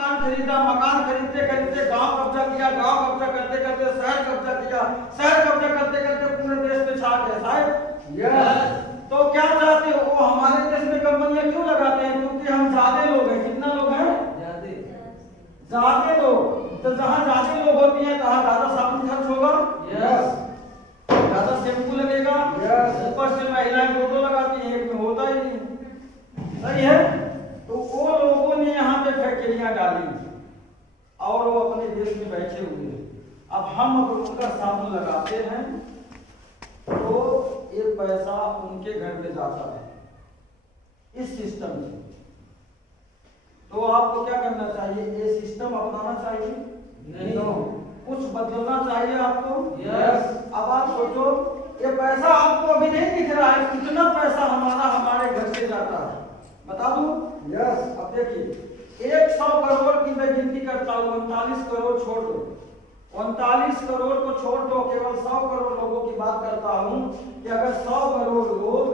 मकान खरीदा, मकान खरीदते खरीदते गांव कब्जा किया, गांव कब्जा करते करते शहर कब्जा किया, शहर कब्जा करते करते पूरे देश में छा गए साहब। यस। तो क्या चाहते हो, वो हमारे देश में कंपनियां क्यों लगाते हैं? क्योंकि हम ज्यादा लोग हैं। कितना लोग हैं? ज्यादा लोग। तो जहाँ ज्यादा लोग होती हैं तहाँ ज्यादा साबुन खर्च होगा। यस। ज्यादा शैम्पू लगेगा। यस। ऊपर से महिलाएं दो लगाती हैं, एक में होता ही नहीं। सही है। तो वो लोगों ने यहाँ पे फैक्ट्रियां डाली और वो अपने देश में बैठे हुए हैं। अब हम अगर उनका साबुन लगाते हैं तो ये पैसा उनके घर में जाता है इस सिस्टम से। तो आपको क्या करना चाहिए? ये सिस्टम अपनाना चाहिए? नहीं। तो कुछ बदलना चाहिए आपको। यस। अब आप सोचो, ये पैसा आपको अभी नहीं दिख रहा है, कितना पैसा हमारे घर से जाता है बता दूं? यस। अब देखिए 100 करोड़ की मैं गिनती करता हूँ, 39 करोड़ छोड़ दो, 39 करोड़ को छोड़ दो, केवल 100 करोड़ लोगों की बात करता हूँ कि अगर 100 करोड़ लोग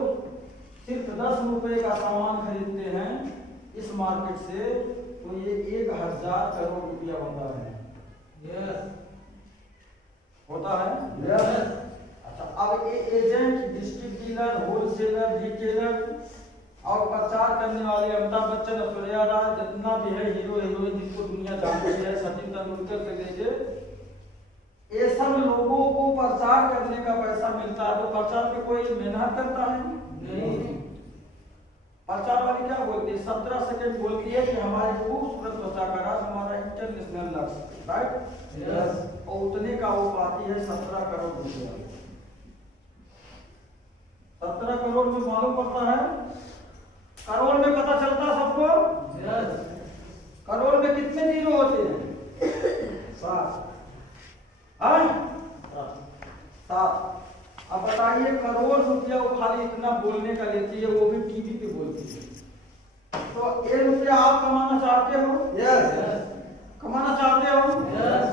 सिर्फ 10 रुपए का सामान खरीदते हैं इस मार्केट से, तो ये 1000 करोड़ रुपया बनता है। यस। होता है। यस। अच्छा, अब ये agent, district dealer, wholesaler, retailer और प्रचार करने वाले अमिताभ बच्चन, ऐश्वर्या राय, जितना भी है हीरो हीरोइन जिनको दुनिया जानती है, सचिन तेंदुलकर से लेके, ये सब लोगों को प्रचार करने का पैसा मिलता है। तो प्रचार पे कोई मेहनत करता है? नहीं। प्रचार वाली क्या बोलती है? 17 सेकंड बोलती है कि हमारे खूबसूरत त्वचा का राज हमारा इंटरनेशनल लक्ष्य, राइट? यस। और उतने का वो पाती है 17 करोड़ रुपया। 17 करोड़ में मालूम पड़ता है, करोड़ में पता चलता सबको। यस। करोड़ में कितने जीरो होते हैं? 7। अब बताइए, करोड़ रुपया वो खाली इतना बोलने का लेती है, वो भी टीवी पे बोलती है। तो ये रुपया आप कमाना चाहते हो? यस। कमाना चाहते हो? यस।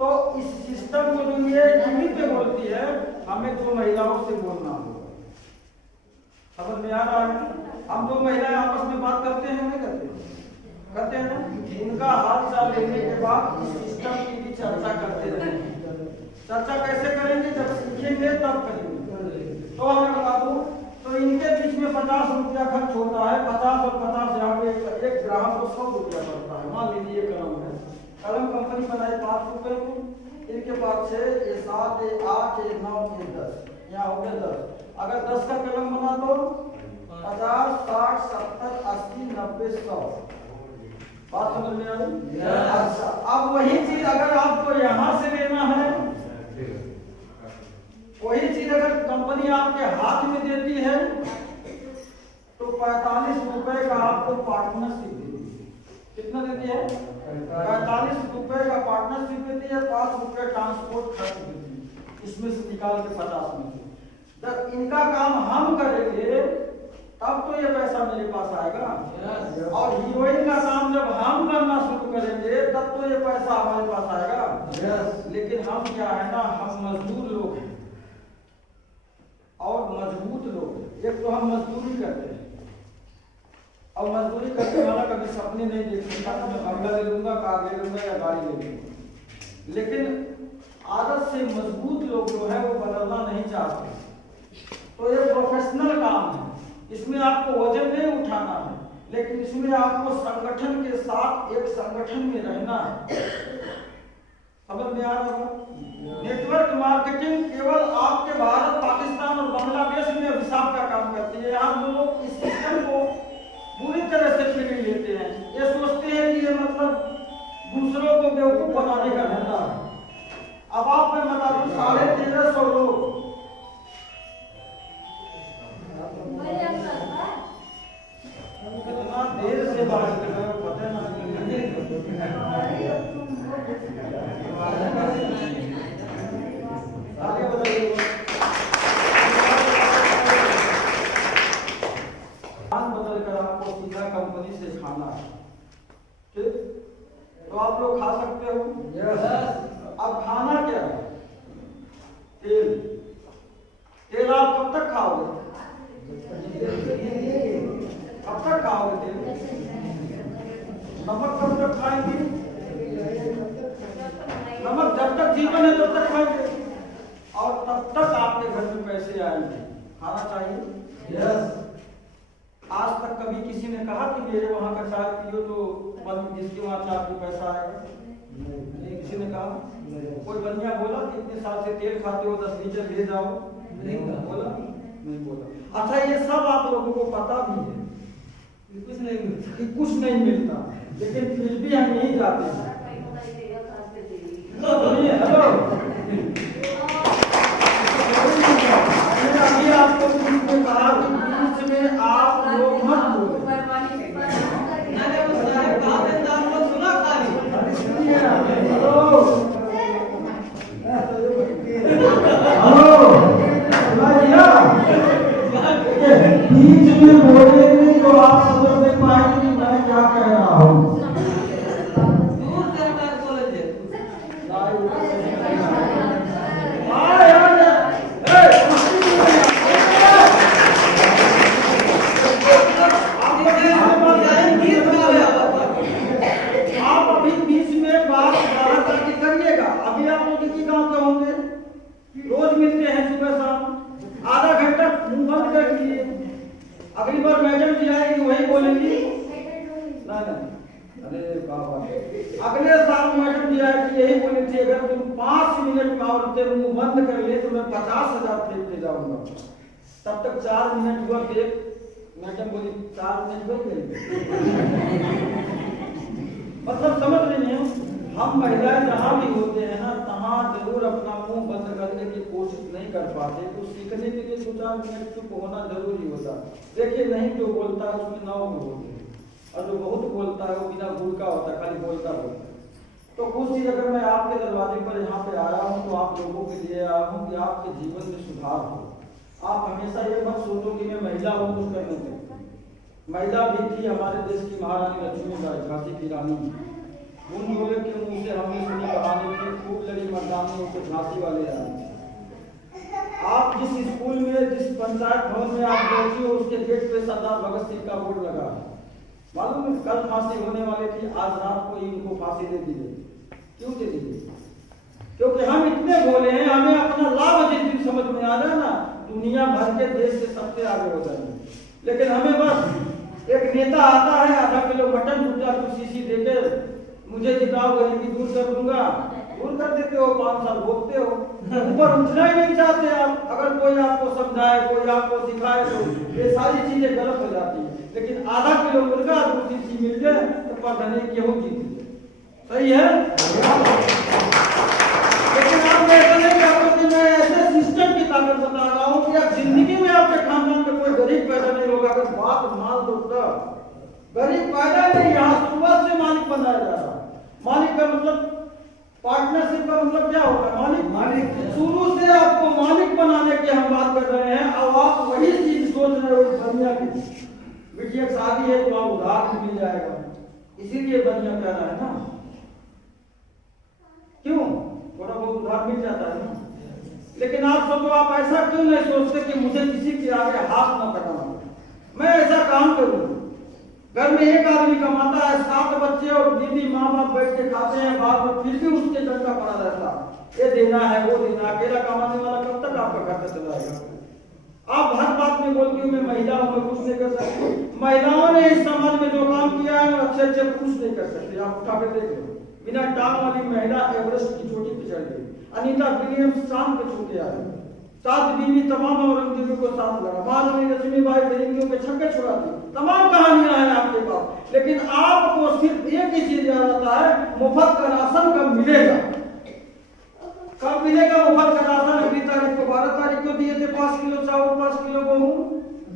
तो इस सिस्टम को जो ये टीवी पे बोलती है, हमें 2 महिलाओं से बोलना होगा। समझ में आ रहा है? हम 2 महिलाएं आपस में बात करते हैं, नहीं करते? करते हैं ना? उनका हाल चाल लेने के बाद इस सिस्टम की भी चर्चा करते रहेंगे। चर्चा कैसे करेंगे? जब सीखेंगे तब करेंगे। तो हमें बता दूं, तो इनके बीच में 50 रुपया खर्च होता है। 50 और 50 यहाँ पे एक ग्राहक को 100 रुपया पड़ता है। मान लीजिए कलम है, कलम कंपनी बनाए 5 रुपए की, इनके पास 6, ये 7, ये 8, ये 9, ये 10, यहाँ हो गया 10। अगर 10 का कलम बना तो 50, 60, 70, 80, 90, 100। बात समझ में आई? अच्छा, अब वही चीज अगर आपको यहाँ से लेना है, वही चीज अगर कंपनी आपके हाथ में देती है तो 45 रुपए का आपको पार्टनरशिप देती है। कितना देती है? 45 रुपए का पार्टनरशिप देती है, 5 रुपए ट्रांसपोर्ट खर्च देती है। इसमें से निकाल के 50 में से जब इनका काम हम करेंगे तब तो ये पैसा मेरे पास आएगा। yes. और हीरोइन का काम जब हम करना शुरू करेंगे तब तो ये पैसा हमारे पास आएगा। yes. लेकिन हम क्या है ना, हम मजदूर लोग हैं और मजबूत लोग हैं। एक तो हम मजदूरी करते हैं और मजदूरी करने वाला कभी सपने नहीं देख सकता कि मैं बंगला ले लूंगा, कार ले लूंगा या गाड़ी ले लूंगा। लेकिन आदत से मजबूत लोग जो है वो बदलना नहीं चाहते। तो ये प्रोफेशनल काम है, इसमें आपको वजन नहीं उठाना है, लेकिन इसमें आपको संगठन के साथ एक संगठन में रहना है। समझ में आ रहा है? नेटवर्क मार्केटिंग केवल आपके भारत, पाकिस्तान और बांग्लादेश में अभिशाप का काम करती है। यहाँ लोग इस सिस्टम को पूरी तरह से पकड़ लेते हैं। ये सोचते हैं कि ये मतलब दूसरों को बेवकूफ बनाने का धंधा है। अब आप मैं बता दूं, 1350 लोग कितना देर से बात कर रहे हो पता है ना? आगे बताइए। बदल कर आपको सीधा कंपनी से खाना है, ठीक? तो आप लोग खा सकते हो। यस। अब खाना क्या है? तेल। तेल आप कब तक खाओगे? कब तक खाओगे तेल? नमक कब तक खाएंगे? नमक जब तक जीवन है तब तक खाएंगे और तब तक आपके घर में पैसे आएंगे। खाना चाहिए। यस। आज तक कभी किसी ने कहा कि मेरे वहां का चाय पियो तो जिसके वहां चाय पे पैसा आएगा? नहीं। किसी ने कहा? कोई बनिया बोला कि इतने साल से तेल खाते हो 10 लीटर ले जाओ? नहीं बोला। नहीं बोला। अच्छा, ये सब आप लोगों को पता भी है कि कुछ नहीं मिलता, लेकिन फिर भी हम यही जाते हैं। हेलो, अभी आपको कहा बीच में आप लोग मत बोलो। सुना खाली बीच में बोलेंगे तो आप समझ नहीं पाएंगे कि मैं क्या कह रहा हूँ। आप अभी बीच में बात करिएगा। अभी आप लोग किसी गाँव के होंगे, रोज मिलते हैं सुबह शाम, आधा घंटा मुंह बंद कर दिए। अगली बार मैडम जी आएगी वही बोलेंगी ना। अरे बाबा, अगले साल मैडम जी आएगी यही बोली थी अगर तुम 5 मिनट में औरतें मुंह बंद कर ले तो मैं 50,000 फेंक ले जाऊंगा। तब तक 4 मिनट हुआ कि मैडम बोली 4 मिनट हो गए। मतलब समझ रही हैं, हम महिलाएं जहाँ भी होते हैं ना तहाँ जरूर अपना मुंह बंद करने की कोशिश नहीं कर पाते। तो सीखने के लिए 2-4 मिनट चुप होना जरूरी होता। देखिए, नहीं जो बोलता है उसमें 9 गुण होते हैं और जो बहुत बोलता है वो बिना गुण का होता है, खाली बोलता होता है। तो कुछ चीज अगर मैं आपके दरवाजे पर यहाँ पे आया हूँ तो आप लोगों के लिए आया हूँ कि आपके जीवन में सुधार हो। आप हमेशा ये मत सोचो कि मैं महिला हूँ कुछ करने के। महिला भी थी हमारे देश की महारानी लक्ष्मीबाई, झांसी की रानी। उन बोले के मुंह से हमने सुनी कहानी की, खूब लड़ी मर्दानी को झांसी वाले आए। आप जिस स्कूल में, जिस पंचायत भवन में आप बैठी हो उसके गेट पे सरदार भगत सिंह का बोर्ड लगा है। मालूम है कल फांसी होने वाली थी, आज रात को ही उनको फांसी दे दी गई। क्यों दे दी गई? क्योंकि हम इतने बोले हैं, हमें अपना लाभ जिस दिन समझ में आ जाए ना, दुनिया भर के देश से सबसे आगे हो जाएंगे। लेकिन हमें बस एक नेता आता है, आधा किलो मटन रुपया कुछ शीशी देकर मुझे जिताओ गरीबी दूर कर दूंगा, दूर कर देते हो, 5 साल भोगते हो, ऊपर उठना ही नहीं चाहते आप। अगर कोई आपको समझाए, कोई आपको सिखाए तो ये सारी चीजें गलत हो जाती है। लेकिन आधा किलो मुर्गा दूसरी चीज मिल जाए तो पता गेहूं जीत सही है। लेकिन आप ऐसा नहीं चाहते कि मैं ऐसे सिस्टम की ताकत बता रहा हूँ कि आप जिंदगी में आपके खानदान में कोई गरीब पैदा नहीं होगा। अगर बात मान दो तब गरीब पैदा नहीं, यहाँ सुबह से मालिक बनाया जा रहा है। मालिक का मतलब, पार्टनरशिप का मतलब क्या होता है? मालिक शुरू से आपको मालिक बनाने की हम बात कर रहे हैं। अब आप वही चीज सोच रहे हो दुनिया की। बिटिया शादी है तो आप उधार मिल जाएगा, इसीलिए बनिया कह रहा है ना। क्यों? थोड़ा बहुत उधार मिल जाता है ना। लेकिन आप सोचो, आप ऐसा क्यों नहीं सोचते कि मुझे किसी के आगे हाथ ना बढ़ाना, मैं ऐसा काम करूं। घर में एक आदमी कमाता है, 7 बच्चे और बीवी माँ बाप बैठ के खाते हैं, बाद में फिर भी उसके घर का पड़ा रहता, ये देना है वो देना। अकेला कमाने वाला कब तक आपका घर का चलाएगा? आप हर बात में बोलती हूँ मैं महिला हूँ, मैं कुछ नहीं कर सकती। महिलाओं ने इस समाज में जो काम किया है अच्छे अच्छे पुरुष नहीं कर सकते। आप उठा के देख लो, बिना टांग वाली महिला एवरेस्ट की चोटी पे चढ़ गई। अनीता विलियम्स चांद पे छू के आई। 7 बीवी तमाम औरंगजेबों को साथ लगा। महारानी लक्ष्मीबाई फिरंगियों के छक्के छुड़ा दी। तमाम कहानियां हैं आपके पास। लेकिन आपको सिर्फ एक ही चीज याद आता है, मुफ्त का राशन कब मिलेगा? कब मिलेगा मुफ्त का राशन? अगली तारीख को 12 तारीख को दिए थे 5 किलो चावल, 5 किलो गेहूं,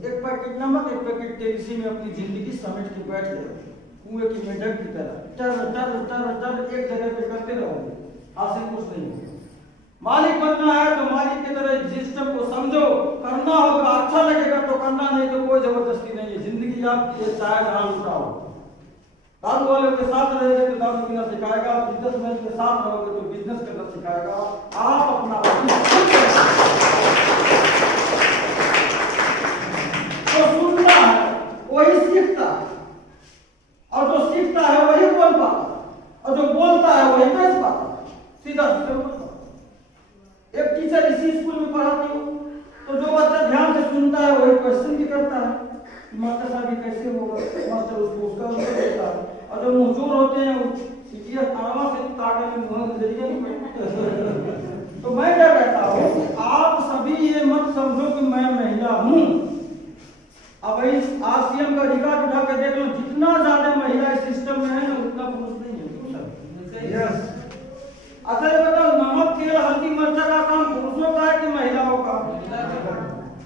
1 पैकेट नमक, 1 पैकेट तेल। इसी में अपनी जिंदगी समेट के बैठ गए कुएं की मेंढक की तरह, टर टर टर टर एक जगह पे करते रहोगे, हासिल कुछ नहीं होगा। मालिक बनना है तो मालिक की तरह सिस्टम को समझो, करना होगा, अच्छा लगेगा तो करना, नहीं तो कोई जबरदस्ती नहीं है। जिंदगी आपकी चाहे जहां लुटाओ। दारू वालों के साथ रहेंगे तो दारू पीना सिखाएगा, बिजनेसमैन के साथ रहोगे तो बिजनेस करना सिखाएगा। आप अपना तो सुनना है वही सीखता है, और जो सीखता है वही सीधा सीधा बताओ। एक टीचर इसी स्कूल में पढ़ाती हो तो जो बच्चा ध्यान से सुनता है वही क्वेश्चन भी करता है, मास्टर साहब ये कैसे होगा, मास्टर उसको उसका उत्तर देता है। और जो मुंहजोर होते हैं वो सीटिया तावा से ताकत में मुंह के जरिए तो मैं क्या कहता हूँ कि आप सभी ये मत समझो कि मैं महिला हूँ। अब इस आरसीएम का रिकॉर्ड उठा के देख लो, जितना ज्यादा महिला इस सिस्टम में है ना उतना पुरुष नहीं है। क्यों सर? यस। अच्छा ये बताओ, नमक तेल हल्दी मिर्चा का काम पुरुषों का है कि महिलाओं का?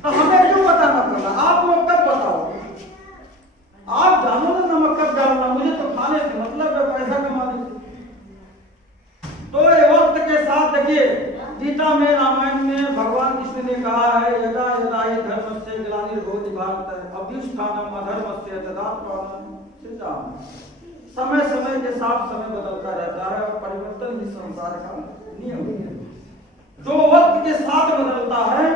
तो हमें क्यों बताना पड़ा? आप लोग कब बताओ? आप जानो ना नमक कब डालना, मुझे तो खाने से मतलब है, पैसा कमाने से। तो ये वक्त के साथ देखिए, गीता में रामायण में भगवान कृष्ण ने कहा है यदा यदा हि धर्मस्य ग्लानिर्भवति भारत अभ्युत्थानम् अधर्मस्य तदात्मानं सृजामि। समय समय के साथ समय बदलता रहता है और परिवर्तन ही संसार का नियम है। जो वक्त के साथ बदलता है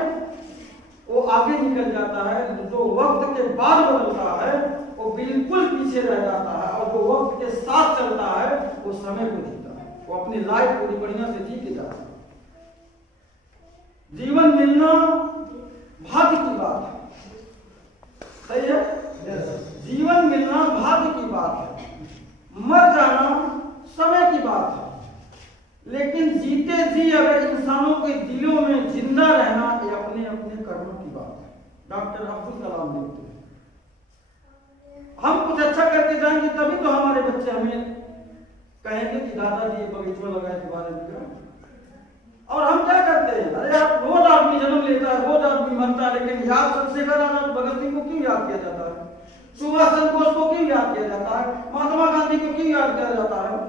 वो आगे निकल जाता है, जो वक्त के बाद बदलता है वो बिल्कुल पीछे रह जाता है, और जो वक्त के साथ चलता है वो समय को जीता है, वो अपनी लाइफ पूरी बढ़िया से जी के जाता है। जीवन मिलना भाग्य की बात है, सही है? जीवन मिलना भाग्य की बात है, मर जाना समय की बात है, लेकिन जीते जी अगर इंसानों के दिलों में जिंदा रहना ये अपने अपने कर्मों की बात है। डॉक्टर अब्दुल कलाम लिखते हैं, हम कुछ अच्छा करके जाएंगे तभी तो हमारे बच्चे हमें कहेंगे कि दादाजी ये बगीचा लगाए तुम्हारे लिए। और हम क्या करते हैं? अरे आप रोज आदमी जन्म लेता है, रोज आदमी मरता है, लेकिन याद चंद्रशेखर आजाद भगत सिंह को क्यों याद किया जाता है? सुभाष चंद्र बोस को क्यों याद किया जाता है? महात्मा गांधी को क्यों याद किया जाता है?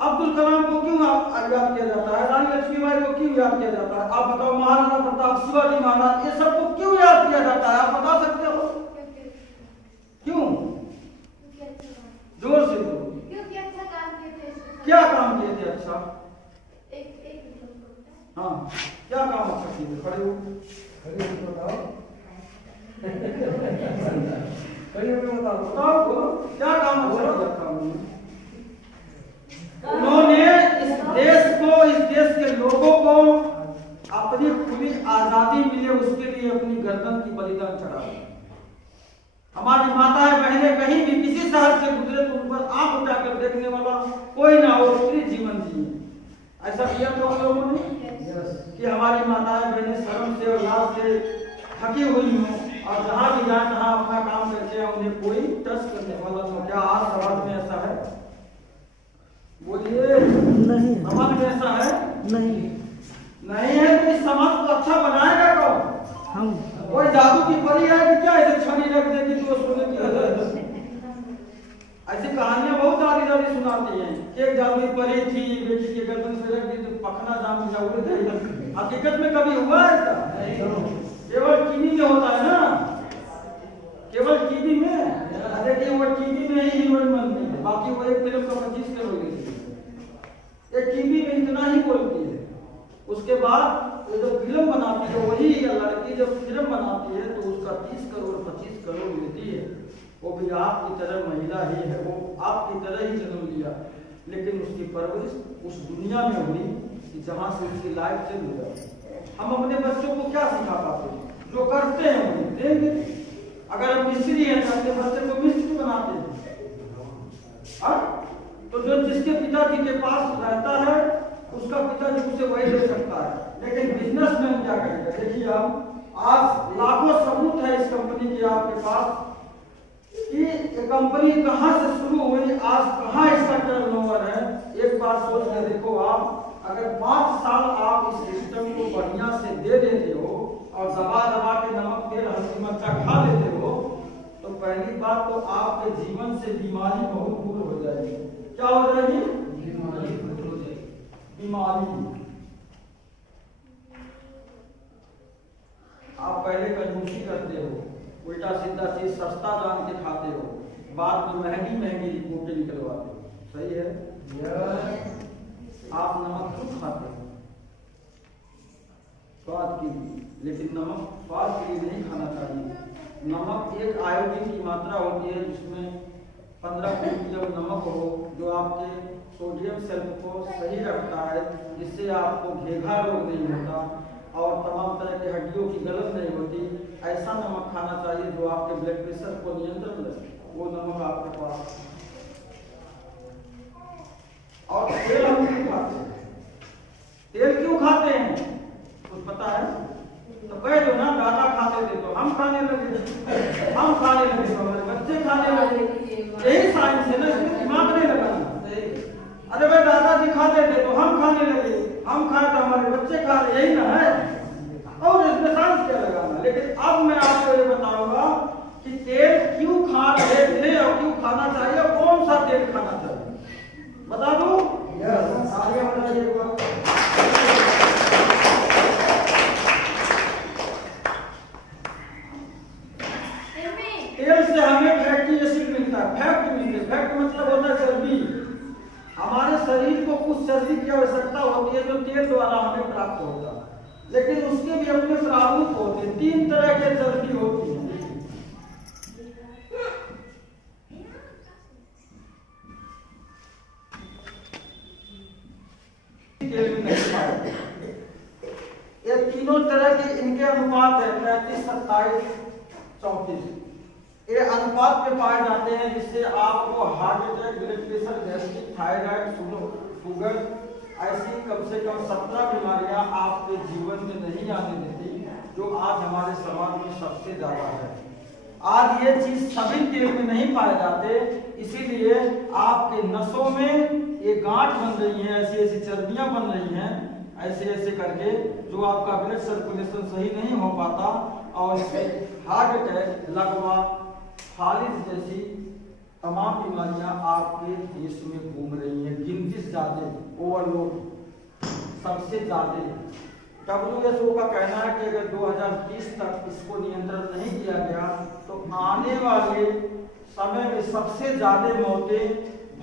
अब्दुल कलाम को क्यों याद किया जाता है? रानी लक्ष्मीबाई को क्यों याद किया जाता है? आप बताओ, महाराणा प्रताप, शिवाजी महाराज, ये सबको क्यों याद किया जाता है? आप बता सकते हो क्यों? जोर से बोलो। क्या काम किए थे? अच्छा, हाँ, क्या काम अच्छा किए थे? खड़े हो, खड़े हो बताओ, खड़े हो बताओ, बताओ बोलो, क्या काम अच्छा किया था उन्होंने? इस देश को, इस देश के लोगों को अपनी खुली आजादी मिले उसके लिए अपनी गर्दन की बलिदान चढ़ा। हमारी माताएं बहनें कहीं भी किसी शहर से गुजरे तो उन पर आंख उठाकर देखने वाला कोई ना हो, पूरी जीवन जिए। ऐसा किया तो हम लोगों ने कि हमारी माताएं बहनें शर्म से और लाज से थकी हुई हों और जहाँ भी जाए तहाँ अपना काम करते हैं, उन्हें कोई टच करने वाला तो क्या आज समाज में ऐसा है? बोलिए नहीं, समाज में ऐसा है? नहीं, नहीं है। तो इस समाज को अच्छा बनाएगा कौन? हम। कोई जादू की परी है कि क्या ऐसे छड़ी रख देगी तो सुने की? ऐसी कहानियां बहुत सारी सुनाती हैं कि एक जादू की परी थी, बेटी के गर्दन से रख दी तो पखना जाम जा उड़ गई। हकीकत में कभी हुआ ऐसा? केवल टीवी में होता है ना, केवल टीवी में। देखिए वो टीवी में ही हीरोइन बनती है, बाकी वो एक फिल्म का 25 करोड़ लेती है। ये टीवी में इतना ही बोलती है, उसके बाद वो जो फिल्म बनाती है वही लड़की जब फिल्म बनाती है तो उसका 30 करोड़ 25 करोड़ मिलती है। वो भी आपकी तरह महिला ही है, वो आपकी तरह ही जन्म लिया, लेकिन उसकी परवरिश उस दुनिया में हुई कि जहाँ से उसकी लाइफ चल गई। हम अपने बच्चों को क्या सिखा पाते हैं? जो करते हैं उन्हें देंगे। अगर हम मिस्त्री हैं तो अपने बच्चे को मिस्त्री बनाते हैं, तो जो जिसके पिताजी के पास रहता है उसका पिताजी उसे वही दे सकता है, लेकिन बिजनेसमैन क्या करेगा? देखिए हम आज लाखों सबूत है इस कंपनी के आपके पास कि कंपनी कहां से शुरू हुई, आज कहां इसका टर्नओवर है। एक बार सोच के देखो, आप अगर 5 साल आप इस सिस्टम को बढ़िया से दे देते हो और दबा दबा के नमक तेल हल्दी मिर्चा खा लेते हो तो पहली बात तो आपके जीवन से बीमारी बहुत दूर हो जाएगी। क्या हो जाएगी? बीमारी। आप पहले कंजूसी करते हो, उल्टा सीधा चीज सस्ता जान के खाते हो, बाद में महंगी महंगी रिपोर्टें निकलवाते हो। सही है? आप नमक क्यों खाते हो? स्वाद के लिए, लेकिन नमक स्वाद के लिए नहीं खाना चाहिए। नमक एक आयोडीन की मात्रा होती है जिसमें 15 ppm नमक हो जो आपके सोडियम सेल्फ को सही रखता है, जिससे आपको घेघा रोग नहीं होता और तमाम तरह की हड्डियों की गलत नहीं होती। ऐसा नमक खाना चाहिए जो आपके ब्लड प्रेशर को नियंत्रण रखे, वो नमक आपके पास। और तेल हम क्यों खाते हैं? तेल क्यों खाते हैं कुछ पता है? तो कह दो ना, दादा खाते थे तो हम खाने लगे, हम खाने लगे तो हमारे बच्चे खाने लगे। यही साइंस है ना, इसमें दिमाग नहीं लगाना। अरे भाई दादाजी खाते थे तो हम खाने लगे, हम खाए तो हमारे बच्चे खा रहे, यही ना है। और इसमें साइंस क्या लगाना। लेकिन अब मैं आपको ये बताऊंगा कि तेल क्यों खा रहे थे और क्यों खाना चाहिए, कौन सा तेल खाना चाहिए, बता दो। आगे बताइएगा। तेल से हमें फैटी एसिड मिलता है, फैट मिलते हैं। फैट मतलब होता है चर्बी। हमारे शरीर को कुछ चर्बी की आवश्यकता होती है जो तेल द्वारा हमें प्राप्त होता है, लेकिन उसके भी अपने प्रारूप होते हैं। 3 तरह के चर्बी होती है। तेल में नहीं पाए, ये तीनों तरह के इनके अनुपात है 35, 27, 34। ये अनुपात पे पाए जाते हैं, जिससे आपको heart attack, blood pressure, gastric, thyroid, sugar ऐसी कम से कम 17 बीमारियां आपके जीवन में नहीं आने देती, जो आज हमारे समाज में सबसे ज्यादा है। आज ये चीज सभी तेल में नहीं पाए जाते, इसीलिए आपके नसों में ये गांठ बन रही है, ऐसी ऐसी चर्बियां बन रही हैं, ऐसे ऐसे करके, जो आपका ब्लड सर्कुलेशन सही नहीं हो पाता और इससे हार्ट अटैक, लगवा, फालिज जैसी तमाम बीमारियां आपके देश में घूम रही हैं। गिनती ज्यादा, ओवरलोड सबसे ज्यादा। WHO का कहना है कि अगर 2030 तक इसको नियंत्रण नहीं किया गया तो आने वाले समय में सबसे ज्यादा मौतें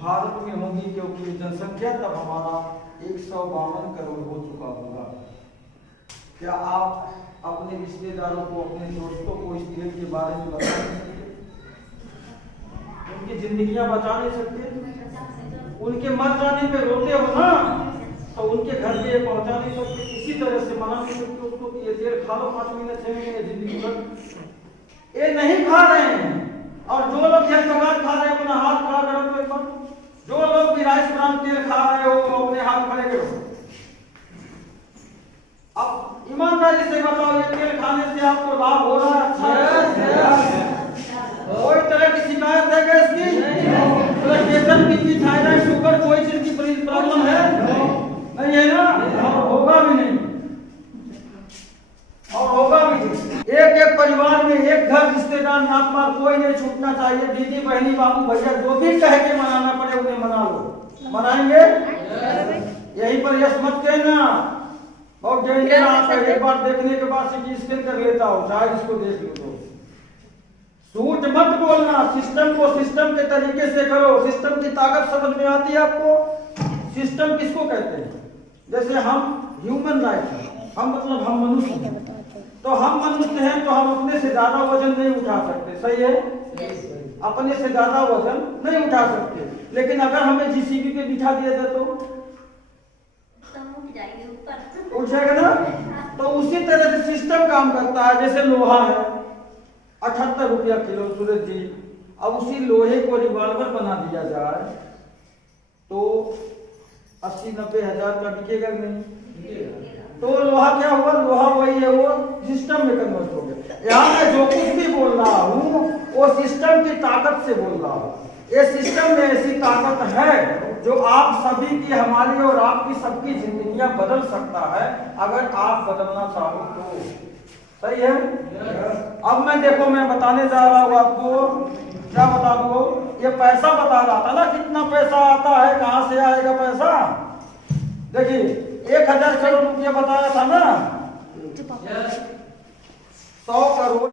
भारत में होंगी, क्योंकि जनसंख्या तब हमारा 152 करोड़ हो चुका होगा। क्या आप अपने रिश्तेदारों को, अपने दोस्तों को इस तेल के बारे में बता नहीं सकते? उनकी जिंदगियां बचा नहीं सकते? उनके मर जाने पे रोते हो ना, तो उनके घर पे पहुंचा नहीं सकते, किसी तरह से मना नहीं सकते उसको कि ये तेल खा लो 5 महीने 6 महीने जिंदगी भर। ये नहीं खा रहे हैं। और जो लोग यह कबाब खा रहे हैं अपना हाथ खड़ा करो तो एक बार, जो लोग भी राइस ब्रांड तेल खा रहे हो वो अपने हाथ खड़े करो। अब ईमानदारी से बताओ, ये तेल खाने से आपको लाभ हो रहा है? अच्छा है? कोई तरह की शिकायत है क्या इसकी? प्रेशर, बीपी, थायराइड, शुगर, कोई चीज की प्रॉब्लम है? नहीं है ना, और होगा भी नहीं, और होगा भी नहीं। एक एक परिवार में एक घर रिश्तेदार नात पार कोई नहीं छूटना चाहिए। दीदी, बहनी, बाबू, भैया जो भी कह के मनाना पड़े उन्हें मना लो। मनाएंगे? यही पर यस मत कहना। बहुत डेंजर आता है, एक बार देखने के बाद सीटी स्कैन कर लेता हूँ, शायद इसको देख लो तो। झूठ मत बोलना, सिस्टम को सिस्टम के तरीके से करो। सिस्टम की ताकत समझ में आती है आपको? सिस्टम किसको कहते हैं? जैसे हम ह्यूमन राइट है, हम मतलब हम मनुष्य हैं, तो हम मनुष्य हैं तो हम अपने से ज्यादा वजन नहीं उठा सकते, सही है? अपने से ज्यादा वजन नहीं उठा सकते, लेकिन अगर हमें जीसीबी पे बिठा दिया जाए तो उठ जाएगा ना। तो उसी तरह से सिस्टम काम करता है। जैसे लोहा है 78 रुपया किलो सूरज जी, अब उसी लोहे को रिवॉल्वर बना दिया जाए तो 80-90 हजार का बिकेगा नहीं। तो लोहा क्या हुआ? लोहा वही है, वो सिस्टम में कन्वर्ट हो गया। यहाँ मैं जो कुछ भी बोल रहा हूँ वो सिस्टम की ताकत से बोल रहा हूँ। ये सिस्टम में ऐसी ताकत है जो आप सभी की, हमारी और आपकी सबकी जिंदगियां बदल सकता है, अगर आप बदलना चाहो तो। सही है? अब मैं देखो, मैं बताने जा रहा हूँ आपको, क्या बता दो, ये पैसा बता रहा था ना, कितना पैसा आता है, कहाँ से आएगा पैसा। देखिए 1000 करोड़ रुपया बताया था ना, 100 करोड़